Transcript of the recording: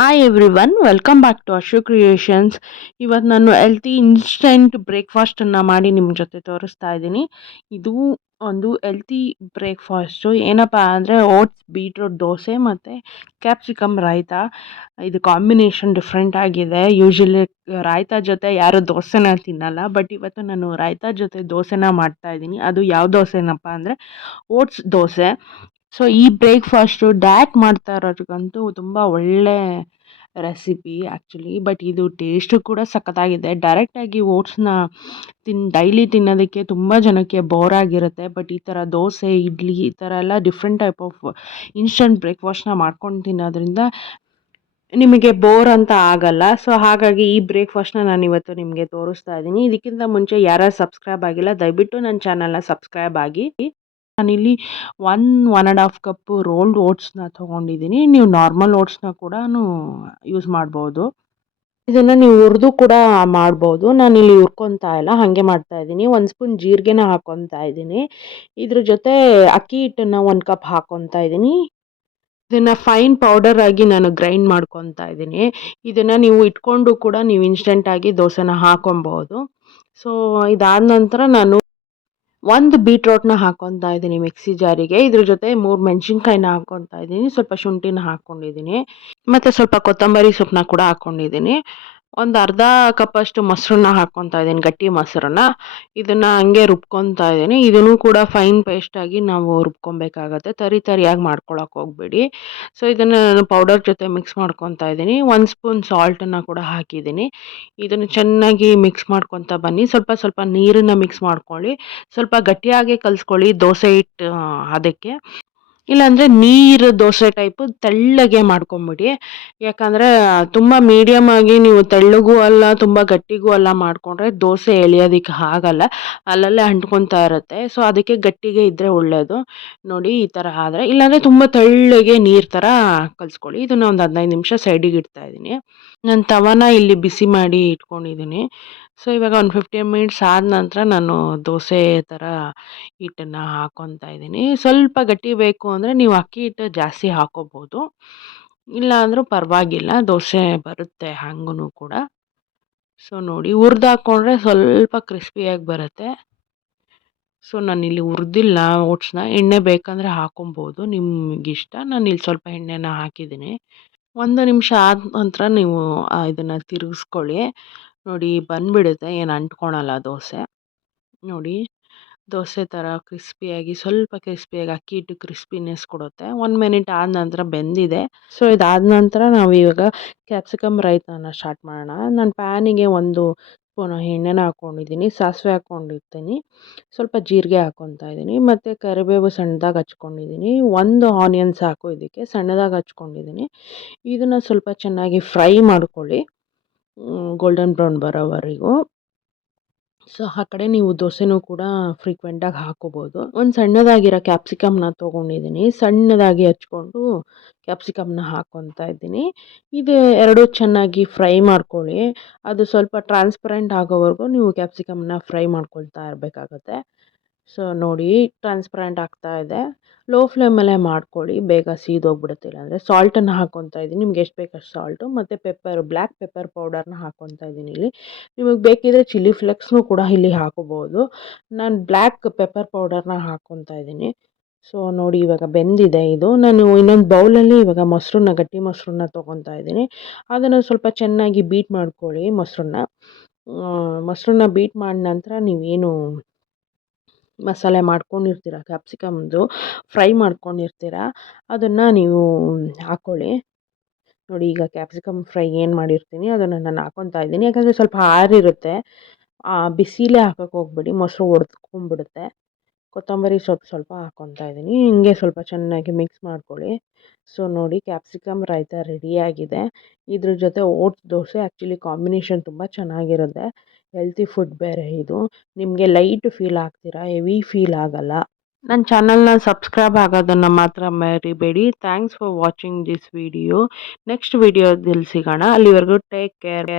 Hi everyone welcome back to Ashu creations. ಇವತ್ತು ನಾನು healthy instant ಬ್ರೇಕ್ಫಾಸ್ಟನ್ನು ಮಾಡಿ ನಿಮ್ಮ ಜೊತೆ ತೋರಿಸ್ತಾ ಇದ್ದೀನಿ. ಇದು ಒಂದು ಹೆಲ್ತಿ ಬ್ರೇಕ್ಫಾಸ್ಟು. ಏನಪ್ಪ ಅಂದರೆ ಓಟ್ಸ್, ಬೀಟ್ರೂಟ್ ದೋಸೆ ಮತ್ತು ಕ್ಯಾಪ್ಸಿಕಮ್ ರಾಯ್ತಾ. ಇದು ಕಾಂಬಿನೇಷನ್ ಡಿಫ್ರೆಂಟ್ ಆಗಿದೆ. ಯೂಶಲಿ ರಾಯ್ತಾ ಜೊತೆ ಯಾರು ದೋಸೆನ ತಿನ್ನಲ್ಲ, ಬಟ್ ಇವತ್ತು ನಾನು ರಾಯ್ತಾ ಜೊತೆ ದೋಸೆನ ಮಾಡ್ತಾ ಇದ್ದೀನಿ. ಅದು ಯಾವ ದೋಸೆನಪ್ಪ ಅಂದರೆ ಓಟ್ಸ್ ದೋಸೆ. ಸೊ ಈ ಬ್ರೇಕ್ಫಾಸ್ಟು ಡಯಟ್ ಮಾಡ್ತಾ ಇರೋರಿಗಂತೂ ತುಂಬ ಒಳ್ಳೆ ರೆಸಿಪಿ ಆ್ಯಕ್ಚುಲಿ. ಬಟ್ ಇದು ಟೇಸ್ಟು ಕೂಡ ಸಖತ್ತಾಗಿದೆ. ಡೈರೆಕ್ಟಾಗಿ ಓಟ್ಸ್ನ ಡೈಲಿ ತಿನ್ನೋದಕ್ಕೆ ತುಂಬ ಜನಕ್ಕೆ ಬೋರ್ ಆಗಿರುತ್ತೆ. ಬಟ್ ಈ ಥರ ದೋಸೆ, ಇಡ್ಲಿ ಈ ಥರ ಎಲ್ಲ ಡಿಫ್ರೆಂಟ್ ಟೈಪ್ ಆಫ್ ಇನ್ಸ್ಟಂಟ್ ಬ್ರೇಕ್ಫಾಸ್ಟ್ನ ಮಾಡ್ಕೊಂಡು ತಿನ್ನೋದ್ರಿಂದ ನಿಮಗೆ ಬೋರ್ ಅಂತ ಆಗಲ್ಲ. ಸೊ ಹಾಗಾಗಿ ಈ ಬ್ರೇಕ್ಫಾಸ್ಟ್ನ ನಾನು ಇವತ್ತು ನಿಮಗೆ ತೋರಿಸ್ತಾ ಇದ್ದೀನಿ. ಇದಕ್ಕಿಂತ ಮುಂಚೆ ಯಾರು ಸಬ್ಸ್ಕ್ರೈಬ್ ಆಗಿಲ್ಲ, ದಯವಿಟ್ಟು ನನ್ನ ಚಾನಲ್ನ ಸಬ್ಸ್ಕ್ರೈಬ್ ಆಗಿ. ನಾನಿಲ್ಲಿ 1.5 ಕಪ್ಪು ರೋಲ್ಡ್ ಓಟ್ಸ್ನ ತೊಗೊಂಡಿದ್ದೀನಿ. ನೀವು ನಾರ್ಮಲ್ ಓಟ್ಸ್ನ ಕೂಡ ಯೂಸ್ ಮಾಡ್ಬೋದು. ಇದನ್ನು ನೀವು ಹುರಿದು ಕೂಡ ಮಾಡ್ಬೋದು. ನಾನಿಲ್ಲಿ ಹುರ್ಕೊತಾ ಇಲ್ಲ, ಹಾಗೆ ಮಾಡ್ತಾ ಇದ್ದೀನಿ. 1 ಸ್ಪೂನ್ ಜೀರಿಗೆನ ಹಾಕ್ಕೊತಾ ಇದ್ದೀನಿ. ಇದ್ರ ಜೊತೆ ಅಕ್ಕಿ ಹಿಟ್ಟನ್ನು 1 ಕಪ್ ಹಾಕ್ಕೊತಾ ಇದ್ದೀನಿ. ಇದನ್ನು ಫೈನ್ ಪೌಡರ್ ಆಗಿ ನಾನು ಗ್ರೈಂಡ್ ಮಾಡ್ಕೊತಾ ಇದ್ದೀನಿ. ಇದನ್ನು ನೀವು ಇಟ್ಕೊಂಡು ಕೂಡ ನೀವು ಇನ್ಸ್ಟೆಂಟಾಗಿ ದೋಸೆನ ಹಾಕೊಬೋದು. ಸೊ ಇದಾದ ನಂತರ ನಾನು 1 ಬೀಟ್ರೋಟ್ನ ಹಾಕ್ಕೊತಾ ಇದ್ದೀನಿ ಮಿಕ್ಸಿ ಜಾರಿಗೆ. ಇದ್ರ ಜೊತೆ 3 ಮೆಣಸಿನ್ಕಾಯಿನ ಹಾಕ್ಕೊತಾ ಇದ್ದೀನಿ. ಸ್ವಲ್ಪ ಶುಂಠಿನ ಹಾಕ್ಕೊಂಡಿದ್ದೀನಿ ಮತ್ತು ಸ್ವಲ್ಪ ಕೊತ್ತಂಬರಿ ಸೊಪ್ಪನ್ನ ಕೂಡ ಹಾಕ್ಕೊಂಡಿದ್ದೀನಿ. ಒಂದು ಅರ್ಧ ಕಪ್ಪಷ್ಟು ಮೊಸರನ್ನ ಹಾಕ್ಕೊತಾ ಇದ್ದೀನಿ, ಗಟ್ಟಿ ಮೊಸರನ್ನ. ಇದನ್ನು ಹಂಗೆ ರುಬ್ಕೊತಾ ಇದ್ದೀನಿ. ಇದನ್ನು ಕೂಡ ಫೈನ್ ಪೇಸ್ಟಾಗಿ ನಾವು ರುಬ್ಕೊಬೇಕಾಗತ್ತೆ, ತರಿಯಾಗಿ ಮಾಡ್ಕೊಳಕ್ಕೆ ಹೋಗಬೇಡಿ. ಸೊ ಇದನ್ನು ನಾನು ಪೌಡರ್ ಜೊತೆ ಮಿಕ್ಸ್ ಮಾಡ್ಕೊತಾ ಇದ್ದೀನಿ. 1 ಸ್ಪೂನ್ ಸಾಲ್ಟನ್ನು ಕೂಡ ಹಾಕಿದ್ದೀನಿ. ಇದನ್ನು ಚೆನ್ನಾಗಿ ಮಿಕ್ಸ್ ಮಾಡ್ಕೊತಾ ಬನ್ನಿ. ಸ್ವಲ್ಪ ಸ್ವಲ್ಪ ನೀರನ್ನು ಮಿಕ್ಸ್ ಮಾಡ್ಕೊಳ್ಳಿ. ಸ್ವಲ್ಪ ಗಟ್ಟಿಯಾಗಿ ಕಲಿಸ್ಕೊಳ್ಳಿ ದೋಸೆ ಹಿಟ್ಟು ಅದಕ್ಕೆ. ಇಲ್ಲಾಂದರೆ ನೀರು ದೋಸೆ ಟೈಪು ತೆಳ್ಳಗೆ ಮಾಡ್ಕೊಂಬಿಡಿ. ಯಾಕಂದರೆ ತುಂಬ ಮೀಡಿಯಮ್ ಆಗಿ ನೀವು ತೆಳ್ಳಗೂ ಅಲ್ಲ ತುಂಬ ಗಟ್ಟಿಗೂ ಅಲ್ಲ ಮಾಡಿಕೊಂಡ್ರೆ ದೋಸೆ ಎಳೆಯೋದಕ್ಕೆ ಆಗಲ್ಲ, ಅಲ್ಲಲ್ಲೇ ಅಂಟ್ಕೊತಾ ಇರುತ್ತೆ. ಸೊ ಅದಕ್ಕೆ ಗಟ್ಟಿಗೆ ಇದ್ದರೆ ಒಳ್ಳೆಯದು. ನೋಡಿ ಈ ಥರ ಆದರೆ, ಇಲ್ಲಾಂದರೆ ತುಂಬ ತೆಳ್ಳಗೆ ನೀರು ಥರ ಕಲಿಸ್ಕೊಳ್ಳಿ. ಇದನ್ನು ಒಂದು 15 ನಿಮಿಷ ಸೈಡಿಗೆ ಇಡ್ತಾ ಇದ್ದೀನಿ. ನಾನು ತವಾನ ಇಲ್ಲಿ ಬಿಸಿ ಮಾಡಿ ಇಟ್ಕೊಂಡಿದ್ದೀನಿ. ಸೊ ಇವಾಗ ಒಂದು 15 ಮಿನಿಟ್ಸ್ ಆದ ನಂತರ ನಾನು ದೋಸೆ ಥರ ಹಿಟ್ಟನ್ನು ಹಾಕ್ಕೊತಾ ಇದ್ದೀನಿ. ಸ್ವಲ್ಪ ಗಟ್ಟಿ ಬೇಕು ಅಂದರೆ ನೀವು ಅಕ್ಕಿ ಹಿಟ್ಟು ಜಾಸ್ತಿ ಹಾಕ್ಕೋಬೋದು, ಇಲ್ಲ ಅಂದರೂ ಪರವಾಗಿಲ್ಲ, ದೋಸೆ ಬರುತ್ತೆ ಹಂಗೂ ಕೂಡ. ಸೊ ನೋಡಿ ಹುರ್ದು ಹಾಕ್ಕೊಂಡ್ರೆ ಸ್ವಲ್ಪ ಕ್ರಿಸ್ಪಿಯಾಗಿ ಬರುತ್ತೆ. ಸೊ ನಾನಿಲ್ಲಿ ಹುರಿದಿಲ್ಲ ಓಟ್ಸ್ನ, ಎಣ್ಣೆ ಬೇಕಂದರೆ ಹಾಕೊಬೋದು ನಿಮಗಿಷ್ಟ. ನಾನಿಲ್ಲಿ ಸ್ವಲ್ಪ ಎಣ್ಣೆನ ಹಾಕಿದ್ದೀನಿ. 1 ನಿಮಿಷ ಆದ ನಂತರ ನೀವು ಇದನ್ನು ತಿರುಗಿಸ್ಕೊಳ್ಳಿ. ನೋಡಿ ಬಂದುಬಿಡುತ್ತೆ, ಏನು ಅಂಟ್ಕೊಳಲ್ಲ ದೋಸೆ. ನೋಡಿ ದೋಸೆ ಥರ ಕ್ರಿಸ್ಪಿಯಾಗಿ, ಸ್ವಲ್ಪ ಕ್ರಿಸ್ಪಿಯಾಗಿ ಅಕ್ಕಿ ಹಿಟ್ಟು ಕ್ರಿಸ್ಪಿನೆಸ್ ಕೊಡುತ್ತೆ. 1 ಮಿನಿಟ್ ಆದ ನಂತರ ಬೆಂದಿದೆ. ಸೊ ಇದಾದ ನಂತರ ನಾವು ಇವಾಗ ಕ್ಯಾಪ್ಸಿಕಮ್ ರೈತಾನ ಸ್ಟಾರ್ಟ್ ಮಾಡೋಣ. ನಾನು ಪ್ಯಾನಿಗೆ 1 ಸ್ಪೂನ್ ಎಣ್ಣೆನ ಹಾಕ್ಕೊಂಡಿದ್ದೀನಿ, ಸಾಸಿವೆ ಹಾಕ್ಕೊಂಡಿರ್ತೀನಿ, ಸ್ವಲ್ಪ ಜೀರಿಗೆ ಹಾಕ್ಕೊತಾ ಇದ್ದೀನಿ ಮತ್ತು ಕರಿಬೇವು ಸಣ್ಣದಾಗಿ ಹಚ್ಕೊಂಡಿದ್ದೀನಿ. 1 ಆನಿಯನ್ ಸಾಕು ಇದಕ್ಕೆ, ಸಣ್ಣದಾಗಿ ಹಚ್ಕೊಂಡಿದ್ದೀನಿ. ಇದನ್ನು ಸ್ವಲ್ಪ ಚೆನ್ನಾಗಿ ಫ್ರೈ ಮಾಡ್ಕೊಳ್ಳಿ, ಗೋಲ್ಡನ್ ಬ್ರೌನ್ ಬರೋವರೆಗೂ. ಸೊ ಆ ಕಡೆ ನೀವು ದೋಸೆನೂ ಕೂಡ ಫ್ರೀಕ್ವೆಂಟಾಗಿ ಹಾಕ್ಕೋಬೋದು. ಒಂದು ಸಣ್ಣದಾಗಿರೋ ಕ್ಯಾಪ್ಸಿಕಮ್ನ ತೊಗೊಂಡಿದ್ದೀನಿ, ಸಣ್ಣದಾಗಿ ಹಚ್ಕೊಂಡು ಕ್ಯಾಪ್ಸಿಕಮ್ನ ಹಾಕ್ಕೊತಾ ಇದ್ದೀನಿ. ಇದು ಎರಡೂ ಚೆನ್ನಾಗಿ ಫ್ರೈ ಮಾಡ್ಕೊಳ್ಳಿ. ಅದು ಸ್ವಲ್ಪ ಟ್ರಾನ್ಸ್ಪರೆಂಟ್ ಆಗೋವರೆಗೂ ನೀವು ಕ್ಯಾಪ್ಸಿಕಮ್ನ ಫ್ರೈ ಮಾಡ್ಕೊಳ್ತಾ ಇರಬೇಕಾಗತ್ತೆ. ಸೊ ನೋಡಿ ಟ್ರಾನ್ಸ್ಪರೆಂಟ್ ಆಗ್ತಾ ಇದೆ. ಲೋ ಫ್ಲೇಮಲ್ಲೇ ಮಾಡ್ಕೊಳ್ಳಿ, ಬೇಗ ಸೀದೋಗ್ಬಿಡುತ್ತೆ. ಇಲ್ಲಾಂದರೆ ಸಾಲ್ಟನ್ನು ಹಾಕ್ಕೊತಾ ಇದ್ದೀನಿ, ನಿಮ್ಗೆ ಎಷ್ಟು ಬೇಕಷ್ಟು ಸಾಲ್ಟು, ಮತ್ತು ಬ್ಲ್ಯಾಕ್ ಪೆಪ್ಪರ್ ಪೌಡರ್ನ ಹಾಕ್ಕೊತಾ ಇದ್ದೀನಿ ಇಲ್ಲಿ. ನಿಮಗೆ ಬೇಕಿದ್ರೆ ಚಿಲ್ಲಿ ಫ್ಲೆಕ್ಸ್ನೂ ಕೂಡ ಇಲ್ಲಿ ಹಾಕೋಬೋದು. ನಾನು ಬ್ಲ್ಯಾಕ್ ಪೆಪ್ಪರ್ ಪೌಡರ್ನ ಹಾಕ್ಕೊತಾ ಇದ್ದೀನಿ. ಸೊ ನೋಡಿ ಇವಾಗ ಬೆಂದಿದೆ ಇದು. ನಾನು ಇನ್ನೊಂದು ಬೌಲಲ್ಲಿ ಇವಾಗ ಮೊಸರನ್ನ, ಗಟ್ಟಿ ಮೊಸರನ್ನ ತೊಗೊತಾ ಇದ್ದೀನಿ. ಅದನ್ನು ಸ್ವಲ್ಪ ಚೆನ್ನಾಗಿ ಬೀಟ್ ಮಾಡ್ಕೊಳ್ಳಿ ಮೊಸರನ್ನ ಬೀಟ್ ಮಾಡಿದ ನಂತರ ನೀವೇನು ಮಸಾಲೆ ಮಾಡ್ಕೊಂಡಿರ್ತೀರ, ಕ್ಯಾಪ್ಸಿಕಮ್ದು ಫ್ರೈ ಮಾಡ್ಕೊಂಡಿರ್ತೀರ, ಅದನ್ನು ನೀವು ಹಾಕ್ಕೊಳ್ಳಿ. ನೋಡಿ ಈಗ ಕ್ಯಾಪ್ಸಿಕಮ್ ಫ್ರೈ ಏನು ಮಾಡಿರ್ತೀನಿ ಅದನ್ನು ನಾನು ಹಾಕ್ಕೊತಾ ಇದ್ದೀನಿ. ಯಾಕಂದರೆ ಸ್ವಲ್ಪ ಆರಿರುತ್ತೆ, ಬಿಸಿಲೇ ಹಾಕೋಕ್ಕೆ ಹೋಗ್ಬೇಡಿ, ಮೊಸರು ಒಡೆದ್ಕೊಂಡ್ಬಿಡುತ್ತೆ. ಕೊತ್ತಂಬರಿ ಸೊಪ್ಪು ಸ್ವಲ್ಪ ಹಾಕ್ಕೊತಾ ಇದ್ದೀನಿ. ಹಿಂಗೆ ಸ್ವಲ್ಪ ಚೆನ್ನಾಗಿ ಮಿಕ್ಸ್ ಮಾಡ್ಕೊಳ್ಳಿ. ಸೊ ನೋಡಿ ಕ್ಯಾಪ್ಸಿಕಮ್ ರಾಯ್ತಾ ರೆಡಿಯಾಗಿದೆ. ಇದ್ರ ಜೊತೆ ಓಟ್ಸ್ ದೋಸೆ ಆ್ಯಕ್ಚುಲಿ ಕಾಂಬಿನೇಷನ್ ತುಂಬ ಚೆನ್ನಾಗಿರುತ್ತೆ. ಹೆಲ್ತಿ ಫುಡ್ ಬೇರೆ ಇದು. ನಿಮಗೆ ಲೈಟ್ ಫೀಲ್ ಆಗ್ತೀರಾ, ಹೆವಿ ಫೀಲ್ ಆಗಲ್ಲ. ನನ್ನ ಚಾನಲ್ನ ಸಬ್ಸ್ಕ್ರೈಬ್ ಆಗೋದನ್ನು ಮಾತ್ರ ಮರಿಬೇಡಿ. Thanks for watching this video. Next ವಿಡಿಯೋದಲ್ಲಿ ಸಿಗೋಣ. ಅಲ್ಲಿವರೆಗೂ ಟೇಕ್ ಕೇರ್.